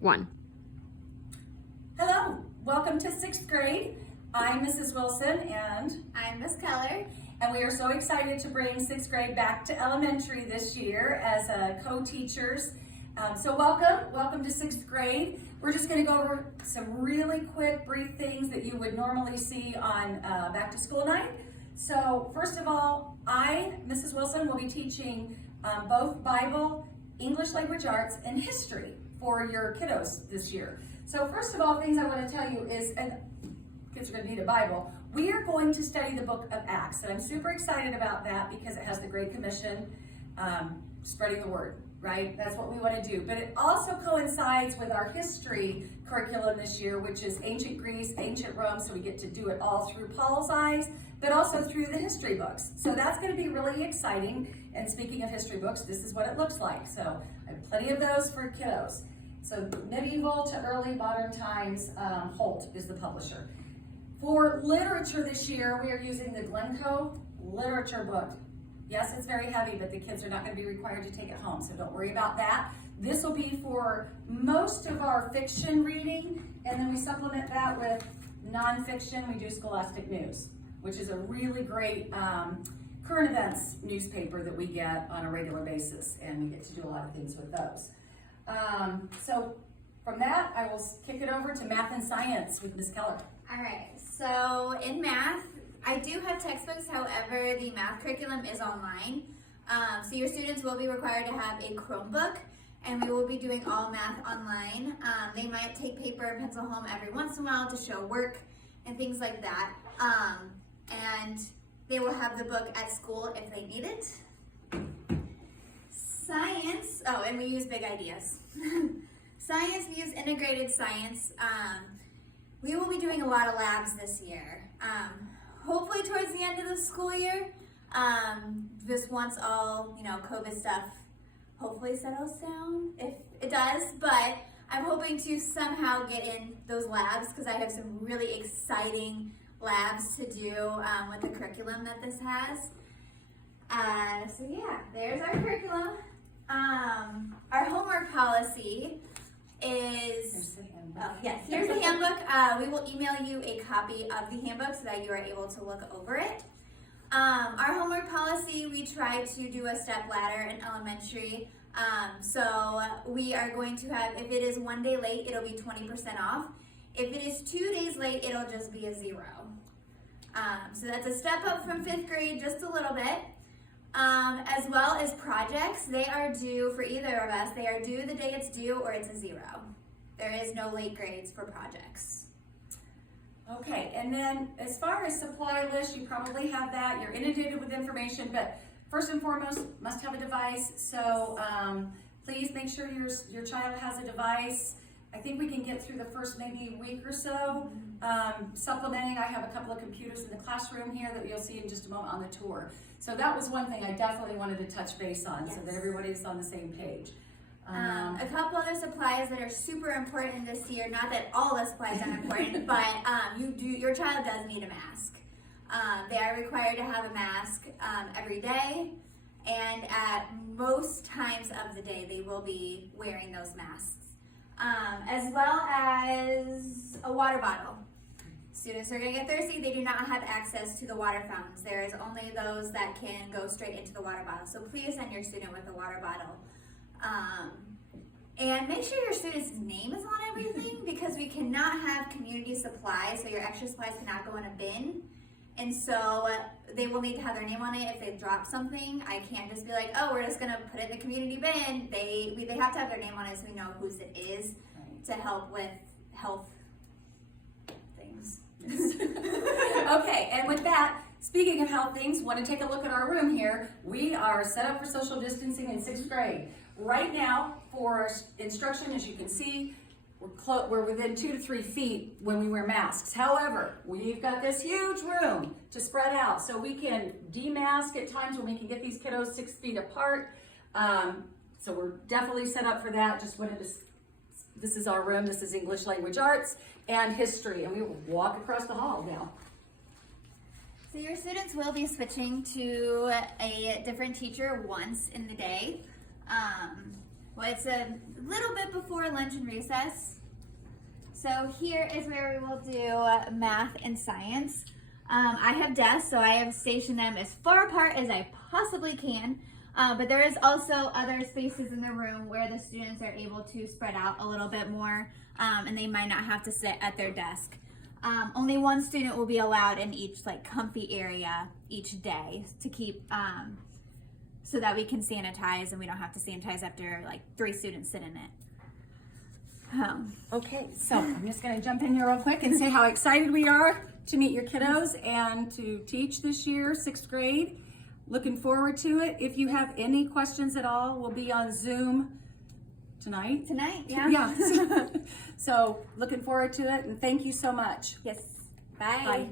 One. Hello, welcome to 6th grade. I'm Mrs. Wilson and I'm Miss Keller. we are so excited to bring 6th grade back to elementary this year as co-teachers. So welcome to 6th grade. We're just going to go over some really quick, brief things that you would normally see on back to school night. So first of all, I, Mrs. Wilson, will be teaching both Bible, English language arts, and history for your kiddos this year. So first of all, things I want to tell you is, and kids are going to need a Bible, we are going to study the book of Acts. And I'm super excited about that because it has the Great Commission, spreading the word, right? That's what we want to do. But it also coincides with our history curriculum this year, which is ancient Greece, ancient Rome, so we get to do it all through Paul's eyes, but also through the history books. So that's going to be really exciting. And speaking of history books, this is what it looks like. So I have plenty of those for kiddos. So medieval to early modern times, Holt is the publisher. For literature this year, we are using the Glencoe literature book. Yes, it's very heavy, but the kids are not going to be required to take it home, so don't worry about that. This will be for most of our fiction reading, and then we supplement that with nonfiction. We do Scholastic News, which is a really great current events newspaper that we get on a regular basis, and we get to do a lot of things with those. So from that, I will kick it over to math and science with Ms. Keller. All right, so in math, I do have textbooks, however, the math curriculum is online. So your students will be required to have a Chromebook, and we will be doing all math online. They might take paper and pencil home every once in a while to show work and things like that. And they will have the book at school if they need it. Science, oh, and we use Big Ideas. Science, we use integrated science. We will be doing a lot of labs this year. Hopefully towards the end of the school year, just once all, COVID stuff hopefully settles down, if it does, but I'm hoping to somehow get in those labs because I have some really exciting labs to do with the curriculum that this has. So yeah, there's our curriculum. Our homework policy is, yes, here's the handbook. We will email you a copy of the handbook so that you are able to look over it. Our homework policy, we try to do a step ladder in elementary. So we are going to have, if it is 1 day late, it'll be 20% off. If it is 2 days late, it'll just be a 0. So that's a step up from 5th grade, just a little bit. As well as projects, they are due for either of us. They are due the day it's due or it's a 0. There is no late grades for projects. Okay, and then as far as supply list, you probably have that. You're inundated with information, but first and foremost, must have a device. So please make sure your child has a device. I think we can get through the first maybe week or so. Supplementing, I have a couple of computers in the classroom here that you'll see in just a moment on the tour. So that was one thing I definitely wanted to touch base on, yes, so that everybody's on the same page. A couple other supplies that are super important this year, not that all the supplies are important, but your child does need a mask. They are required to have a mask every day, and at most times of the day they will be wearing those masks. As well as a water bottle. Students are going to get thirsty. They do not have access to the water fountains. There is only those that can go straight into the water bottle. So please send your student with a water bottle. And make sure your student's name is on everything because we cannot have community supplies, so your extra supplies cannot go in a bin. And so they will need to have their name on it if they've dropped something. I can't just be like, oh, we're just going to put it in the community bin. They have to have their name on it so we know whose it is, right, to help with health things. Okay, and with that, speaking of health things, want to take a look at our room here. We are set up for social distancing in 6th grade. Right now, for instruction, as you can see, we're within 2 to 3 feet when we wear masks. However, we've got this huge room to spread out, so we can demask at times when we can get these kiddos 6 feet apart. So we're definitely set up for that. Just wanted to, this is our room. This is English language arts and history, and we will walk across the hall now. So your students will be switching to a different teacher once in the day. Well, it's a little bit before lunch and recess. So here is where we will do math and science. I have desks, so I have stationed them as far apart as I possibly can. But there is also other spaces in the room where the students are able to spread out a little bit more, and they might not have to sit at their desk. Only one student will be allowed in each like comfy area each day to keep, so that we can sanitize and we don't have to sanitize after like 3 students sit in it. Okay, so I'm just gonna jump in here real quick and say how excited we are to meet your kiddos and to teach this year, 6th grade. Looking forward to it. If you have any questions at all, we'll be on Zoom tonight. Yeah. Yeah. So looking forward to it, and thank you so much. Yes. Bye. Bye.